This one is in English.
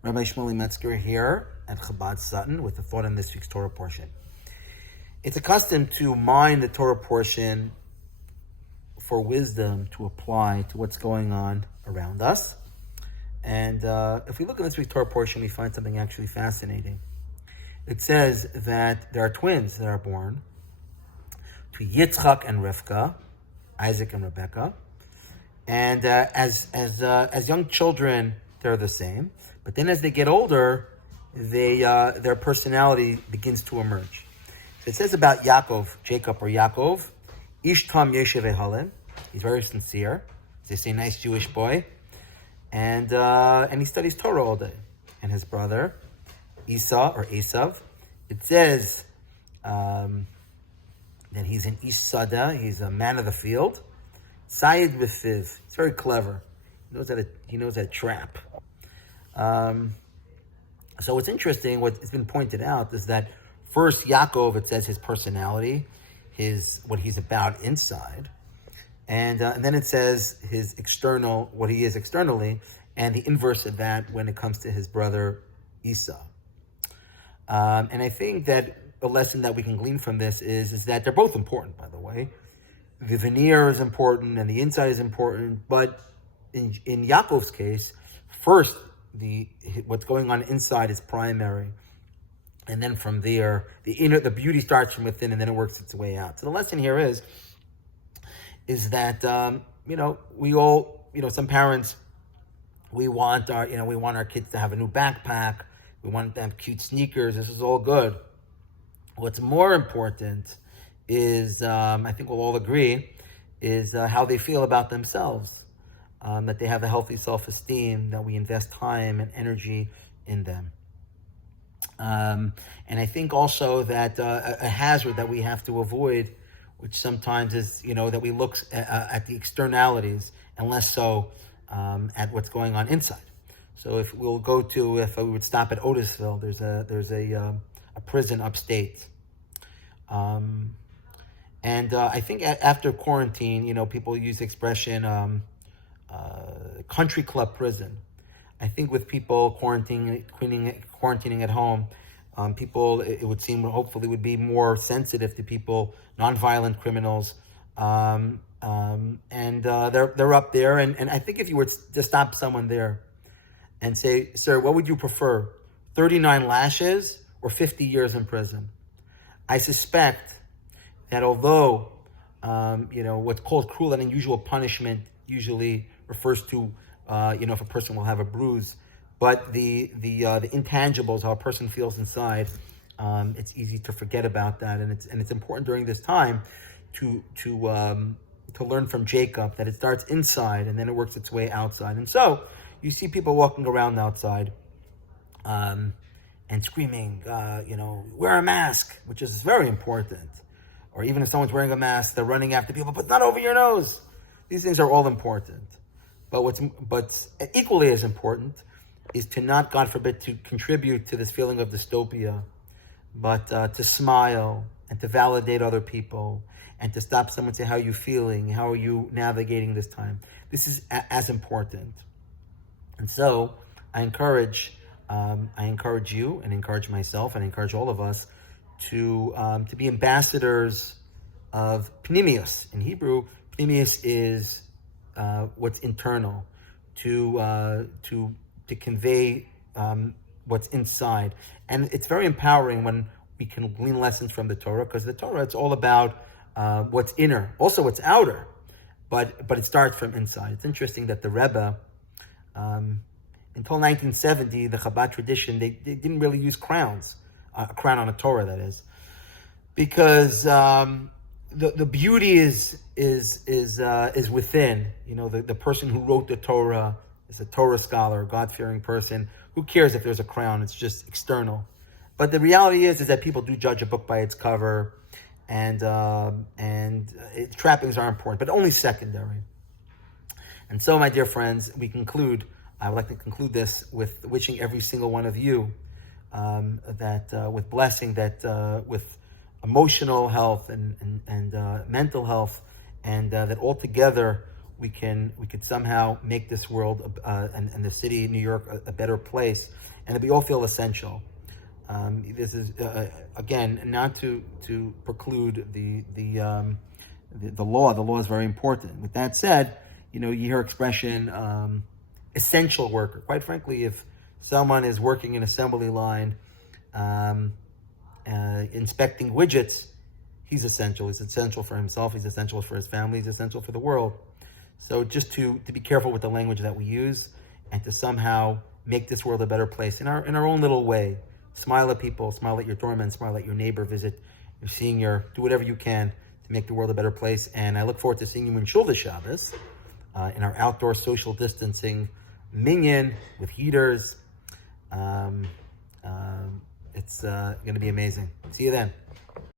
Rabbi Shmuley Metzger here at Chabad Sutton with a thought on this week's Torah portion. It's a custom to mine the Torah portion for wisdom to apply to what's going on around us. And if we look at this week's Torah portion, we find something actually fascinating. It says that there are twins that are born to Yitzchak and Rivka, Isaac and Rebekah. And as young children, they're the same. But then as they get older, their personality begins to emerge. So it says about Jacob or Yaakov, Ish Tam Yeshiv Ehalem. He's very sincere. They say nice Jewish boy. And he studies Torah all day. And his brother, Esau or Esav, it says that he's an Ish Sada, he's a man of the field. Sayed Vifiv, he's very clever. He knows how to trap. So what's interesting, what has been pointed out, is that first Yaakov, it says his personality, what he's about inside, and then it says his external, what he is externally, and the inverse of that when it comes to his brother Esau. And I think that a lesson that we can glean from this is that they're both important, by the way. The veneer is important and the inside is important, but in Yaakov's case, first what's going on inside is primary, and then from there the beauty starts from within, and then it works its way out. So the lesson here is that we all, some parents, we want our kids to have a new backpack, we want them to have cute sneakers. This is all good. What's more important is, I think we'll all agree, is how they feel about themselves, that they have a healthy self-esteem, that we invest time and energy in them. And I think also that a hazard that we have to avoid, which sometimes is, that we look at the externalities and less so at what's going on inside. So if we would stop at Otisville, there's a prison upstate. And I think after quarantine, people use the expression country club prison. I think with people quarantining at home, people, it would seem, hopefully would be more sensitive to people, nonviolent criminals, and they're up there. And I think if you were to stop someone there and say, "Sir, what would you prefer, 39 lashes or 50 years in prison?" I suspect that although, what's called cruel and unusual punishment usually refers to, if a person will have a bruise, but the intangibles, how a person feels inside, it's easy to forget about that, and it's important during this time to learn from Jacob that it starts inside and then it works its way outside. And so you see people walking around outside, and screaming, wear a mask, which is very important. Or even if someone's wearing a mask, they're running after people, but not over your nose. These things are all important. But what's equally as important is to not, God forbid, to contribute to this feeling of dystopia, but to smile and to validate other people and to stop someone and say, how are you feeling? How are you navigating this time? This is as important. And so I encourage you and encourage myself and encourage all of us to be ambassadors of Pnimiyus. In Hebrew, Pnimiyus is what's internal, to convey what's inside. And it's very empowering when we can glean lessons from the Torah, because the Torah, it's all about what's inner, also what's outer, but it starts from inside. It's interesting that the Rebbe, until 1970, the Chabad tradition, they didn't really use crowns, a crown on a Torah, that is, because the beauty is within. The person who wrote the Torah is a Torah scholar, a God-fearing person. Who cares if there's a crown? It's just external. But the reality is that people do judge a book by its cover, and its trappings are important, but only secondary. And so, my dear friends, I would like to conclude this with wishing every single one of you that with blessing, that with emotional health and mental health, and that all together we could somehow make this world and the city of New York a better place, and that we all feel essential. This is again not to preclude the law. The law is very important. With that said, you hear expression essential worker. Quite frankly, if someone is working an assembly line, inspecting widgets, he's essential. He's essential for himself. He's essential for his family. He's essential for the world. So just to be careful with the language that we use, and to somehow make this world a better place in our own little way. Smile at people, smile at your doorman, smile at your neighbor, visit your senior, do whatever you can to make the world a better place. And I look forward to seeing you in Shul Shabbos, in our outdoor social distancing minyan with heaters. It's going to be amazing. See you then.